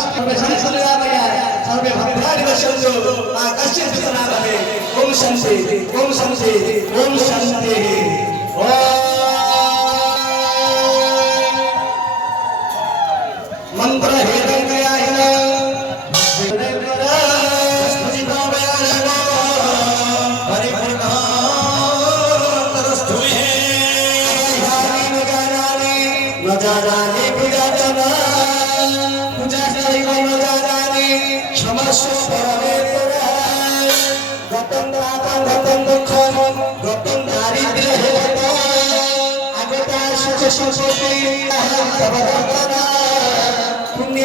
सर्वे भक्तानि पश्यन्तु आकाशे सूचनाः ओम शांति ओम शांति ओम शांति मंत्र हेरंगयायन पुण्य